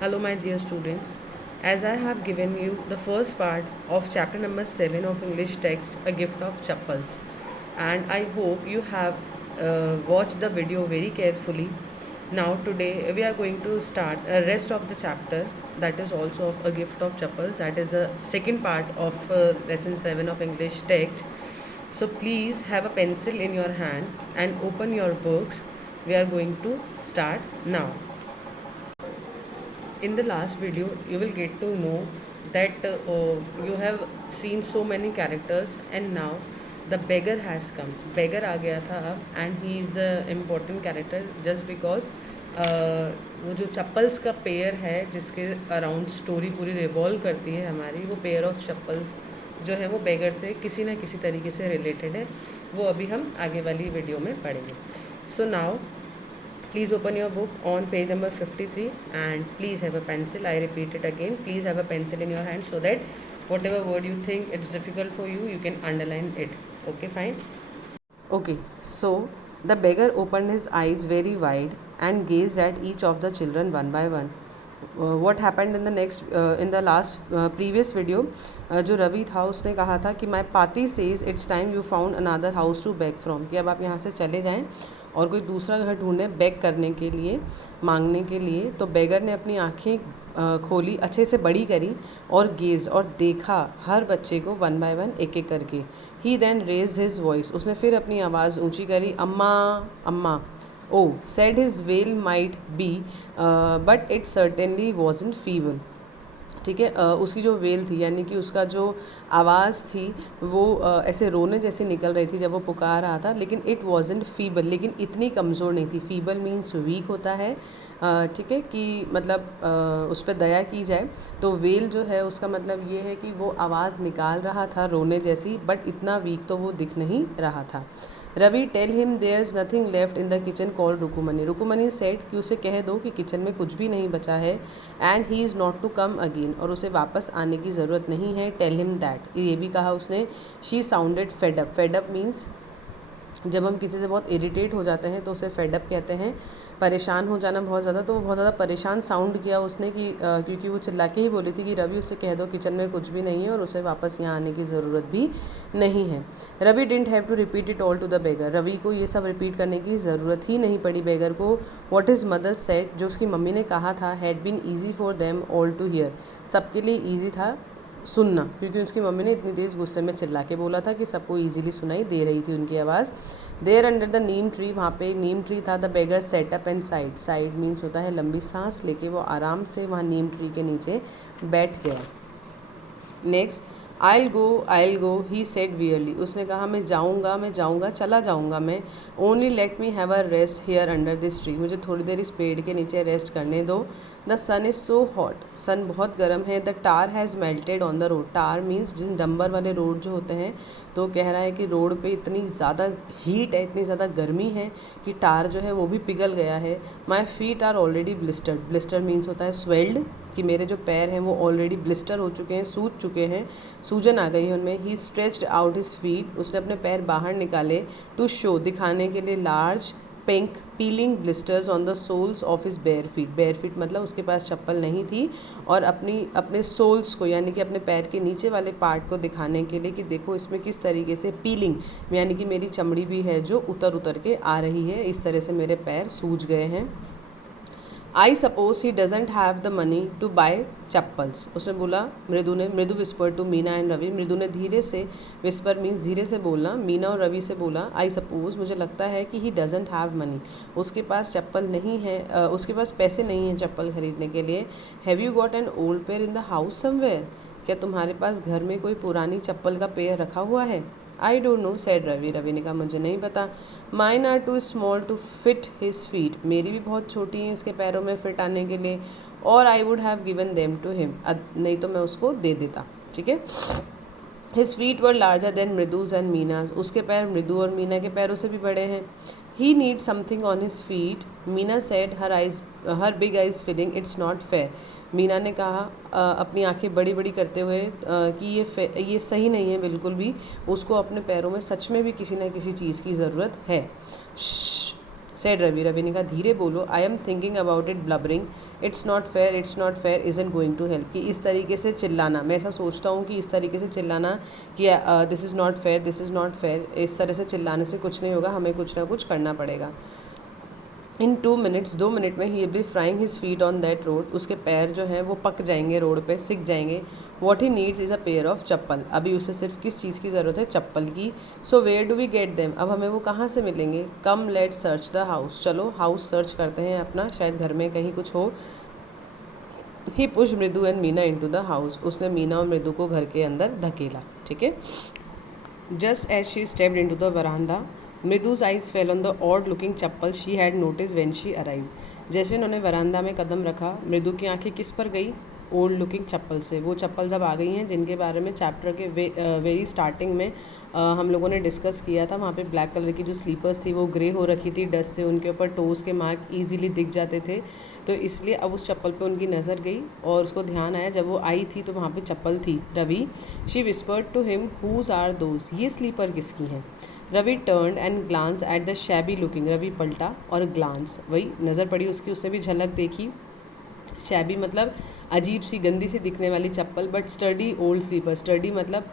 Hello, my dear students. As I have given you the first part of chapter number 7 of English text, A Gift of Chappals, and I hope you have watched the video very carefully. Now, today we are going to start a rest of the chapter that is also of A Gift of Chappals, that is the second part of lesson 7 of English text. So, please have a pencil in your hand and open your books. We are going to start now. In the last video you will get to know that you have seen so many characters and now the beggar has come. Beggar आ गया था अब and he is the important character just because वो जो चप्पल्स का pair है जिसके around story पूरी revolve करती है हमारी, वो पेयर ऑफ चप्पल्स जो है वो बेगर से किसी ना किसी तरीके से रिलेटेड है. वो अभी हम आगे वाली वीडियो में पढ़ेंगे. So now please open your book on page number 53 and please have a pencil. I repeat it again, please have a pencil in your hand so that whatever word you think it's difficult for you, you can underline it. Okay, fine. Okay, so the beggar opened his eyes very wide and gazed at each of the children one by one. What happened in the next in the last previous video, जो रवि था उसने कहा था कि my party says it's time you found another house to beg from, कि अब आप यहाँ से चले जाएं और कोई दूसरा घर ढूंढें बैक करने के लिए, मांगने के लिए. तो बेगर ने अपनी आँखें खोली, अच्छे से बड़ी करी और गेज और देखा हर बच्चे को वन बाय वन एक एक करके. ही देन रेज हिज वॉइस, उसने फिर अपनी आवाज़ ऊंची करी. अम्मा अम्मा. Oh, said his wail might be, but it certainly wasn't feeble. ठीक है, उसकी जो वेल थी यानी कि उसका जो आवाज़ थी वो ऐसे रोने जैसी निकल रही थी जब वो पुकार रहा था, लेकिन इट वॉजेंट फीबल, लेकिन इतनी कमज़ोर नहीं थी. फीबल मीन्स वीक होता है, ठीक है, कि मतलब उस पर दया की जाए. तो वेल जो है उसका मतलब ये है कि वो आवाज़ निकाल रहा था रोने जैसी, बट इतना वीक तो वो दिख नहीं रहा था. Ravi tell him there is nothing left in the kitchen call Rukmani. Rukmani said कि उसे कह दो कि किचन में कुछ भी नहीं बचा है. And he is not to come again, और उसे वापस आने की ज़रूरत नहीं है. टेल हिम दैट, ये भी कहा उसने. She sounded fed up. Fed up means जब हम किसी से बहुत इरिटेट हो जाते हैं तो उसे फेडअप कहते हैं, परेशान हो जाना बहुत ज़्यादा. तो वो बहुत ज़्यादा परेशान साउंड किया उसने कि क्योंकि वो चिल्ला के ही बोली थी कि रवि उसे कह दो किचन में कुछ भी नहीं है और उसे वापस यहाँ आने की ज़रूरत भी नहीं है. Ravi didn't have to repeat it all to the beggar. Ravi को ये सब रिपीट करने की ज़रूरत ही नहीं पड़ी बेगर को. वॉट इज़ मदर सेड, जो उसकी मम्मी ने कहा था, had been easy for them all to hear, सबके लिए ईजी था सुनना, क्योंकि उसकी मम्मी ने इतनी तेज़ गुस्से में चिल्ला के बोला था कि सबको इजीली सुनाई दे रही थी उनकी आवाज़. There under the neem tree, वहाँ पे नीम ट्री था. The beggar sat up and sighed. Sighed means होता है लंबी सांस लेके वो आराम से वहाँ नीम ट्री के नीचे बैठ गया. Next, I go he said wearily. उसने कहा मैं जाऊँगा, चला जाऊँगा मैं. Only let me have a rest here under this tree, मुझे थोड़ी देर इस पेड़ के नीचे रेस्ट करने दो. The sun is so hot, sun बहुत गर्म है. The tar has melted on the road. Tar means जिन डंबर वाले रोड जो होते हैं, तो कह रहा है कि रोड पे इतनी ज़्यादा हीट है, इतनी ज़्यादा गर्मी है कि टार जो है वो भी पिघल गया है. My feet are already blistered. Blister means होता है स्वेल्ड, कि मेरे जो पैर हैं वो ऑलरेडी ब्लिस्टर हो चुके हैं, सूज चुके हैं, सूजन आ गई है उनमें. ही स्ट्रेच्ड आउट हिज फीट, उसने अपने पैर बाहर निकाले. टू शो, दिखाने के लिए. Large pink peeling blisters on the soles of his bare feet. Bare feet मतलब उसके पास चप्पल नहीं थी, और अपने सोल्स को यानी कि अपने पैर के नीचे वाले पार्ट को दिखाने के लिए कि देखो इसमें किस तरीके से पीलिंग यानी कि मेरी चमड़ी भी है जो उतर के आ रही है, इस तरह से मेरे पैर सूज गए हैं. I suppose he doesn't have the money to buy chappals. उसने बोला, Mridu whisper to Meena and Ravi. Mridu ने धीरे से, विस्पर मीन्स धीरे से बोलना, मीना और रवि से बोला. आई सपोज, मुझे लगता है कि ही डजेंट हैव मनी, उसके पास चप्पल नहीं है, उसके पास पैसे नहीं हैं चप्पल खरीदने के लिए. Have you got an old pair in the house somewhere, क्या तुम्हारे पास घर में कोई पुरानी चप्पल का पेयर रखा हुआ है. I don't know said Ravi. Ravi ने कहा मुझे नहीं पता. Mine are too small to fit his feet, मेरी भी बहुत छोटी हैं इसके पैरों में फिट आने के लिए. और I would have given them to him, नहीं तो मैं उसको दे देता. ठीक है. His feet were larger than Mridu's and Meena's, उसके पैर मृदु और मीना के पैरों से भी बड़े हैं. He need something on his feet, Meena said, her big eyes feeling it's not fair. Meena ने कहा अपनी आंखें बड़ी बड़ी करते हुए कि ये सही नहीं है बिल्कुल भी, उसको अपने पैरों में सच में भी किसी न किसी चीज़ की ज़रूरत है. सेड रवि, रवि ने कहा धीरे बोलो, I am thinking about it blubbering, it's not fair isn't going to help, कि इस तरीके से चिल्लाना, मैं ऐसा सोचता हूँ कि इस तरीके से चिल्लाना कि this is not fair, this is not fair, इस तरह से चिल्लाने से कुछ नहीं होगा, हमें कुछ ना कुछ करना पड़ेगा। इन 2 मिनट्स, 2 मिनट में ही be frying his feet on that road, उसके पैर जो हैं वो पक जाएंगे रोड पे, सिक जाएंगे। What he needs is a pair of chappal, अभी उसे सिर्फ किस चीज़ की ज़रूरत है, चप्पल की। So where do we get them, अब हमें वो कहाँ से मिलेंगे। Come let search the house, चलो हाउस सर्च करते हैं अपना, शायद घर में कहीं कुछ हो। He push Mridu and Meena into the house, उसने मीना और मृदु को घर के अंदर धकेला, ठीक है। Just as she stepped into the verandah, Mridu's eyes fell on the odd looking chappal she had noticed when she arrived, जैसे उन्होंने वरांदा में कदम रखा, मृदु की आंखें किस पर गई, ओल्ड लुकिंग चप्पल से। वो चप्पल जब आ गई हैं जिनके बारे में चैप्टर के वेरी स्टार्टिंग में हम लोगों ने डिस्कस किया था, वहाँ पे ब्लैक कलर की जो स्लीपर्स थी वो ग्रे हो रखी थी डस्ट से, उनके ऊपर टोज़ के मार्क ईजिली दिख जाते थे, तो इसलिए अब उस चप्पल पे उनकी नज़र गई और उसको ध्यान आया जब वो आई थी तो वहाँ पे चप्पल थी। Ravi, she whispered to him, whose are those, ये स्लीपर किसकी हैं। Ravi turned and glance at the shabby looking, Ravi पलटा और ग्लांस, वही नज़र पड़ी उसकी, उसने भी झलक देखी। शैबी मतलब अजीब सी गंदी सी दिखने वाली चप्पल, but sturdy old slipper, sturdy मतलब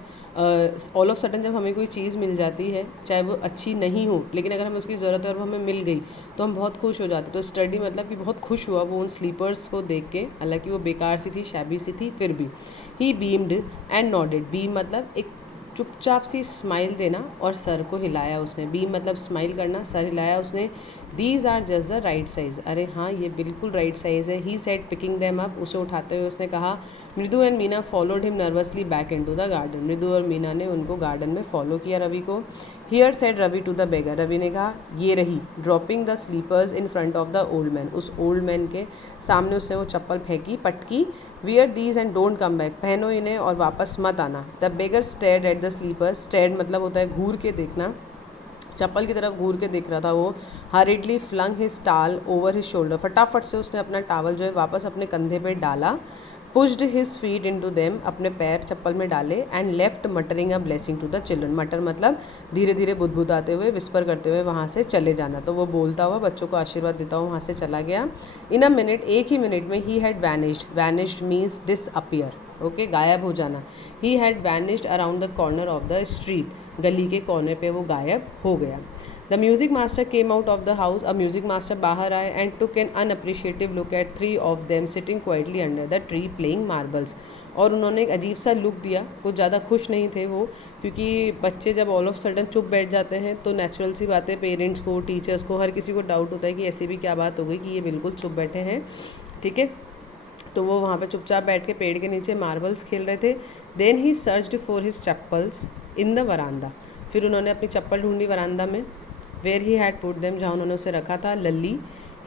ऑल ऑफ सडन जब हमें कोई चीज़ मिल जाती है चाहे वो अच्छी नहीं हो, लेकिन अगर हमें उसकी ज़रूरत है और वो हमें मिल गई तो हम बहुत खुश हो जाते। तो स्टडी मतलब कि बहुत खुश हुआ वो उन स्लीपर्स को देख के, हालांकि वो बेकार सी थी, शैबी सी थी, फिर भी। ही बीम्ड एंड नॉडेड, बीम मतलब एक चुपचाप सी स्माइल देना और सर को हिलाया उसने, बीम मतलब स्माइल करना, सर हिलाया उसने। These are just the right size, अरे हाँ ये बिल्कुल राइट साइज़ है। He said picking them up, उसे उठाते हुए उसने कहा। Mridu and Meena followed him nervously back into the garden, Mridu और मीना ने उनको गार्डन में फॉलो किया रवि को। Here said Ravi to the beggar, Ravi ने कहा ये रही, dropping the slippers in front of the old man, उस ओल्ड मैन के सामने उसने वो चप्पल फेंकी, पटकी। Wear these and don't come back, पहनो इन्हें और वापस मत आना। The beggar stared at the slippers, stared मतलब होता है घूर के देखना, चप्पल की तरफ घूर के देख रहा था वो। हरिडली फ्लंग हिज टाल ओवर हिज शोल्डर, फटाफट से उसने अपना टावल जो है वापस अपने कंधे पे डाला। Pushed his feet into them, अपने पैर चप्पल में डाले। And left muttering a blessing to the children, mutter मतलब धीरे धीरे बुदबुदाते हुए, विस्पर करते हुए वहाँ से चले जाना, तो वो बोलता हुआ बच्चों को आशीर्वाद देता हुआ वहाँ से चला गया। इन अ मिनट, एक ही मिनट में, he had vanished, vanished means disappear, okay, गायब हो जाना। He had vanished around the corner of the street, गली के कोने पे वो गायब हो गया। The music master came out of the house, अब म्यूज़िक मास्टर बाहर आए and took an unappreciative look at 3 of them sitting quietly under the tree playing marbles, और उन्होंने एक अजीब सा लुक दिया, कुछ ज़्यादा खुश नहीं थे वो, क्योंकि बच्चे जब ऑल ऑफ सडन चुप बैठ जाते हैं तो नेचुरल सी बात है, पेरेंट्स को, टीचर्स को, हर किसी को डाउट होता है कि ऐसी भी क्या बात हो गई कि ये बिल्कुल चुप बैठे हैं, ठीक है। तो वो वहाँ पे चुपचाप बैठ के पेड़ के नीचे मार्बल्स खेल रहे थे। Then he searched for his chappals in the verandah, फिर उन्होंने अपनी चप्पल ढूंढी वरांदा में। Where he had put them, जहाँ उन्होंने उसे रखा था। Lalli,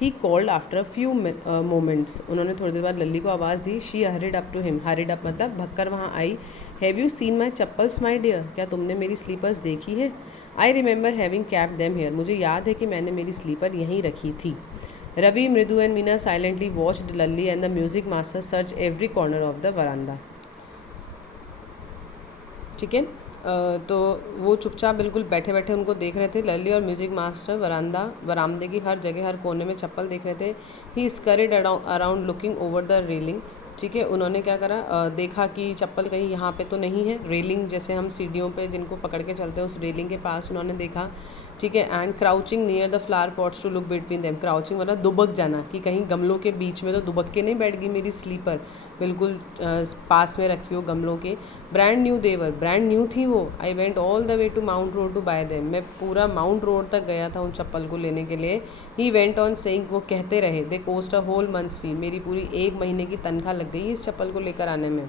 he called after a few moments, उन्होंने थोड़ी देर बाद लल्ली को आवाज़ दी। She hurried up to him, hurried up मतलब भगकर वहाँ आई। Have you seen my chappals my dear, क्या तुमने मेरी स्लीपर्स देखी है। I remember having kept them here, मुझे याद है कि मैंने मेरी स्लीपर यहीं रखी थी। Ravi, Mridu and Meena silently watched Lalli and the music master search every corner of the verandah, ठीक है। तो वो चुपचाप बिल्कुल बैठे बैठे उनको देख रहे थे, लल्ली और म्यूजिक मास्टर बरामदे की हर जगह, हर कोने में चप्पल देख रहे थे। He scurried around looking over the railing, ठीक है, उन्होंने क्या करा, देखा कि चप्पल कहीं यहाँ पे तो नहीं है, रेलिंग जैसे हम सीढ़ियों पे जिनको पकड़ के चलते हैं उस रेलिंग के पास उन्होंने देखा, ठीक है। And crouching near the flower pots to look between them, crouching मतलब दुबक जाना, कि कहीं गमलों के बीच में तो दुबक के नहीं बैठ गई मेरी स्लीपर, बिल्कुल पास में रखी हो गमलों के। Brand new they were, brand new थी वो। I went all the way to Mount Road to buy them, मैं पूरा माउंट रोड तक गया था उन चप्पल को लेने के लिए। ही वेंट ऑन सेइंग, वो कहते रहे, दे कोस्ट अ होल मंथ्स फी, मेरी पूरी 1 महीने की तनख्वाह लग गई इस चप्पल को लेकर आने में।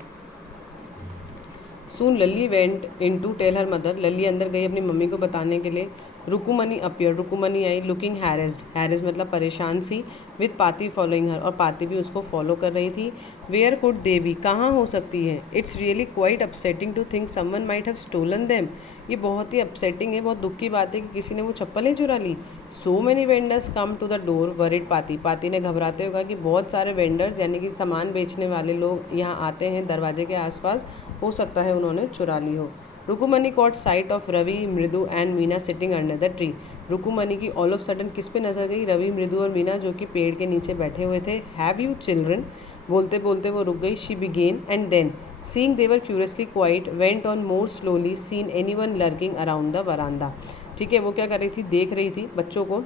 Soon Lalli went in to tell her mother, Lalli अंदर गई अपनी मम्मी को बताने के लिए। रुकुमनी अपीयर, रुकुमनी आई, लुकिंग हैरेस्ड, हैरेस्ड मतलब परेशान सी, विद पाती फॉलोइंग हर, और पाती भी उसको फॉलो कर रही थी। वेयर कुड दे बी, कहाँ हो सकती है। It's really quite upsetting to think someone might have stolen them, ये बहुत ही अपसेटिंग है, बहुत दुख की बात है कि किसी ने वो चप्पलें चुरा ली। So many vendors come to the door worried Paati, Paati ने घबराते हुए कहा कि बहुत सारे वेंडर्स यानी कि सामान बेचने वाले लोग यहाँ आते हैं दरवाजे के आसपास, हो सकता है उन्होंने चुरा ली हो। Rukmani caught sight of Ravi, Mridu and Meena sitting under the tree. Rukmani की ऑल ऑफ सडन किस पे नजर गई? रवि, मृदु और मीना जो कि पेड़ के नीचे बैठे हुए थे। Have you children? बोलते बोलते वो रुक गई। She began and then seeing they were curiously quiet went on more slowly seen anyone lurking around the verandah. ठीक है, वो क्या कर रही थी? देख रही थी बच्चों को।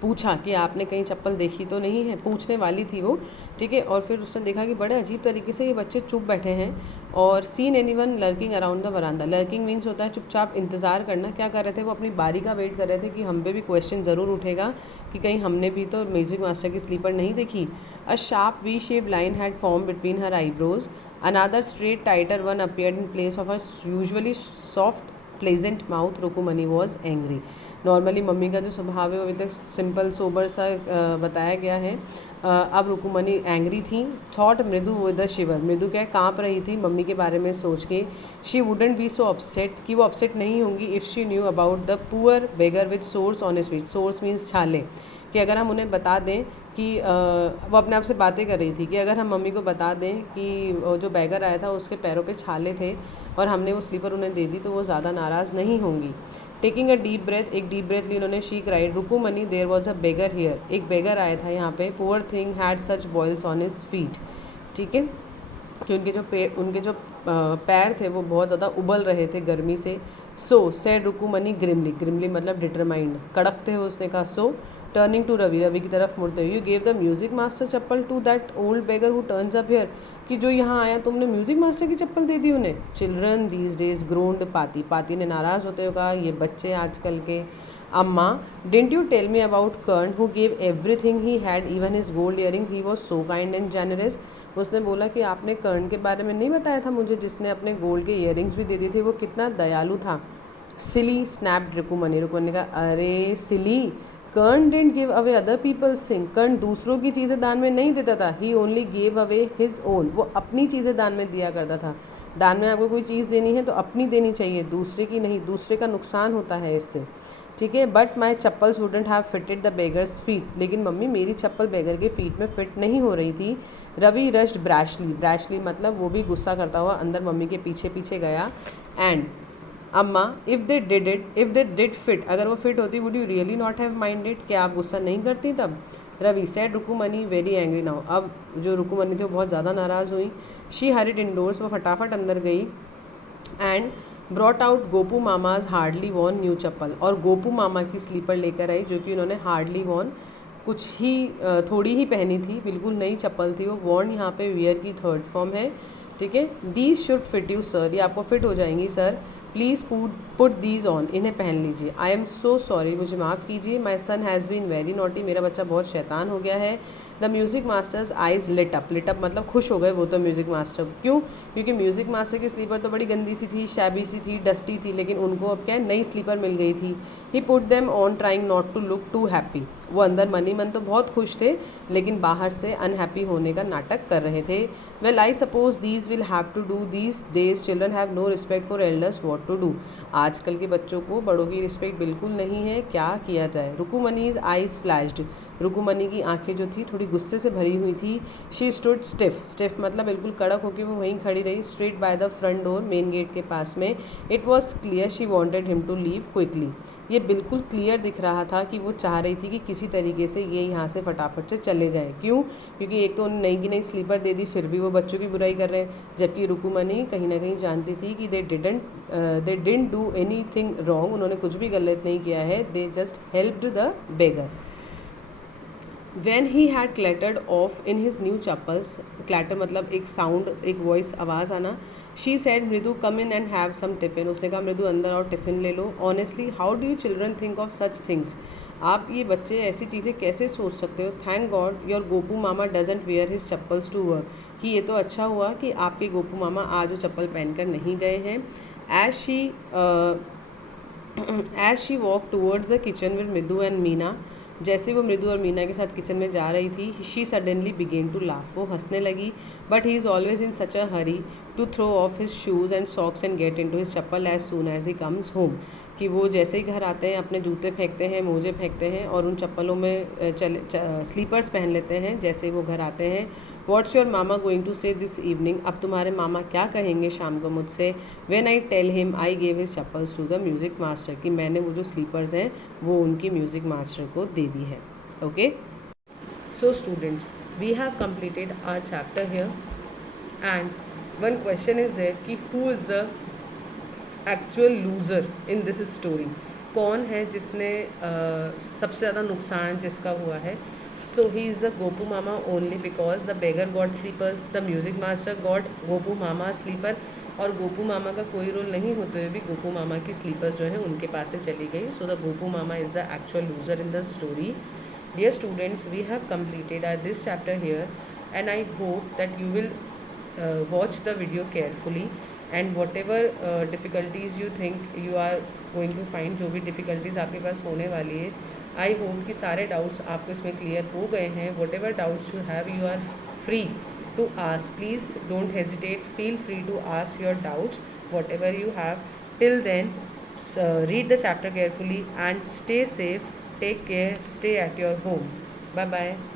पूछा कि आपने कहीं चप्पल देखी तो नहीं है, पूछने वाली थी वो। ठीक है, और फिर उसने देखा कि बड़े अजीब तरीके से ये बच्चे चुप बैठे हैं। और seen anyone lurking around the verandah. Lurking means होता है चुपचाप इंतज़ार करना। क्या कर रहे थे? वो अपनी बारी का वेट कर रहे थे कि हम पे भी क्वेश्चन ज़रूर उठेगा कि कहीं हमने भी तो म्यूजिक मास्टर की स्लीपर नहीं देखी। A sharp V shape line had form between her eyebrows, another straight tighter one appeared in place of her usually soft pleasant mouth. Rukmani was angry. Normally mummy का जो स्वभाव है वो अभी तक सिंपल सोबर सा बताया गया है। अब रुकुमनी एंग्री थी। थॉट मृदु विद द शिवर। मृदु क्या काँप रही थी मम्मी के बारे में सोच के। She wouldn't be so upset, कि वो अपसेट नहीं होंगी if she knew about the poor beggar with source on his feet. Source means छाले, कि अगर हम उन्हें बता दें कि वो अपने आप से बातें कर रही थी कि अगर हम मम्मी को बता दें कि जो बैगर आया था उसके पैरों पे छाले थे और हमने वो स्लीपर उन्हें दे दी तो वो ज़्यादा नाराज़ नहीं होंगी। टेकिंग अ डीप ब्रेथ, एक डीप ब्रेथ ली उन्होंने। She cried, Rukmani there was a beggar here. एक बेगर आया था यहाँ पे। Poor thing had such boils on his feet. ठीक है, कि उनके जो पैर थे वो बहुत ज़्यादा उबल रहे थे गर्मी से। So said Rukmini grimly, grimly मतलब डिटरमाइंड, कड़कते हुए उसने कहा। So turning to Ravi, Ravi की तरफ मुड़ते हुए, you gave the music master chappal to that old beggar who turns up here, कि जो यहाँ आया तुमने म्यूजिक मास्टर की चप्पल दे दी उन्हें। चिल्ड्रन दीज डेज ग्रोन्ड पाती, पाती ने नाराज़ होते हुए कहा ये बच्चे आजकल के। अम्मा, didn't you tell me about Karna who gave everything he had even his gold earring, he was so kind and generous. उसने बोला कि आपने कर्ण के बारे में नहीं बताया था मुझे, जिसने अपने गोल्ड के ईयरिंग्स भी दे दिए थे, वो कितना दयालु था। सिली स्नैप्ड रुकुमनी, रुकुमनी का अरे silly, Karna didn't give away other people's thing, Karna दूसरों की चीज़ें दान में नहीं देता था। He only gave away his own, वो अपनी चीज़ें दान में दिया करता था। दान में आपको कोई चीज़ देनी है तो अपनी देनी चाहिए, दूसरे की नहीं, दूसरे का नुकसान होता है इससे। ठीक है, but my chappals wouldn't have fitted the beggars feet, लेकिन मम्मी मेरी चप्पल बेगर के फीट में फिट नहीं हो रही थी। रवि रश्ड ब्रैशली, ब्रैशली मतलब वो भी गुस्सा करता हुआ अंदर मम्मी के पीछे पीछे गया। एंड अम्मा, इफ़ दे डिड फिट, अगर वो फिट होती would you really not have minded, क्या आप गुस्सा नहीं करती तब? Ravi said Rukmani very angry now, अब जो रुकुमनी थी वो बहुत ज़्यादा नाराज़ हुई। शी हरिड इंडोर्स, वो फटाफट अंदर गई। And brought out Gopu Mama's hardly worn new chappal, और गोपू मामा की स्लीपर लेकर आई जो कि उन्होंने हार्डली वॉन कुछ ही थोड़ी ही पहनी थी, बिल्कुल नई चप्पल थी वो। वॉन यहाँ पे वियर की थर्ड फॉर्म है। ठीक है, these should fit you sir, ये आपको फिट हो जाएंगी sir. Please put these on, इन्हें पहन लीजिए। आई एम सो सॉरी, मुझे माफ़ कीजिए। My son has been very naughty, मेरा बच्चा बहुत शैतान हो गया है। The music master's eyes lit up, lit up मतलब खुश हो गए वो तो म्यूज़िक मास्टर। क्यों? क्योंकि म्यूज़िक मास्टर की स्लीपर तो बड़ी गंदी सी थी, शैबी सी थी, डस्टी थी, लेकिन उनको अब क्या नई स्लीपर मिल गई थी। He put them on trying not to look too happy, वो अंदर मनी मन तो बहुत खुश थे लेकिन बाहर से अनहैप्पी होने का नाटक कर रहे थे। Well I suppose these will have to do, these days children have no respect for elders, what to do, आजकल के बच्चों को बड़ों की रिस्पेक्ट बिल्कुल नहीं है, क्या किया जाए। रुकुमनीज आइज फ्लैश्ड, रुकुमनी की आंखें जो थी थोड़ी गुस्से से भरी हुई थी। शी स्टूड स्टिफ, स्टिफ मतलब बिल्कुल कड़क होकर वो वहीं खड़ी रही। Straight by the front door, main gate के पास में। It was clear she wanted him to leave quickly, ये बिल्कुल क्लियर दिख रहा था कि वो चाह रही थी कि किसी तरीके से ये यहाँ से फटाफट से चले जाएं। क्यों? क्योंकि एक तो उन्हें नई की नई स्लीपर दे दी, फिर भी वो बच्चों की बुराई कर रहे हैं, जबकि रुकुमनी कहीं ना कहीं जानती थी कि they didn't do any thing wrong, उन्होंने कुछ भी गलत नहीं किया है, they just helped the beggar. When he had clattered off in his new chappals, clatter मतलब एक साउंड, एक वॉइस, आवाज़ आना। शी said मृदु come in and have some tiffin, उसने कहा मृदु अंदर और टिफ़िन ले लो। Honestly, how do you children think of such things, आप ये बच्चे ऐसी चीज़ें कैसे सोच सकते हो। थैंक गॉड योर गोपू मामा doesn't wear his chappals to work, कि ये तो अच्छा हुआ कि आपके गोपू मामा आज वो चप्पल पहनकर नहीं गए हैं। As she walk towards the kitchen with Mridu and Meena, जैसे वो मृदु और मीना के साथ किचन में जा रही थी, she suddenly began to laugh, वो हंसने लगी। But he is always in such a hurry to throw off his shoes and socks and get into his chappal as soon as he comes home, कि वो जैसे ही घर आते हैं अपने जूते फेंकते हैं, मोजे फेंकते हैं और उन चप्पलों में स्लीपर्स पहन लेते हैं जैसे ही वो घर आते हैं। व्हाट्स योर मामा going to say this evening, अब तुम्हारे मामा क्या कहेंगे शाम को मुझसे। When I tell him I gave his chappals to the music master, कि मैंने वो जो स्लीपर्स हैं वो उनकी म्यूज़िक मास्टर को दे दी है। Okay, so students, we have completed our chapter here, and one question is there कि who is the actual loser in this story, कौन है जिसने सबसे ज़्यादा नुकसान जिसका हुआ है। So he is the Gopu Mama only because the beggar got slippers, the music master got Gopu Mama slipper, और गोपू मामा का कोई रोल नहीं होते हुए भी गोपू मामा की स्लीपर्स जो है उनके पास से चली गई। So the Gopu mama is the actual loser in the story. Dear students, we have completed this chapter here, and I hope that you will watch the video carefully, and whatever difficulties you think you are going to find, जो भी difficulties आपके पास होने वाली है, I hope कि सारे doubts आपको इसमें clear हो गए हैं। Whatever doubts you have, you are free to ask. Please don't hesitate, feel free to ask your doubts whatever you have. Till then, read the chapter carefully and stay safe. Take care. Stay at your home. Bye bye.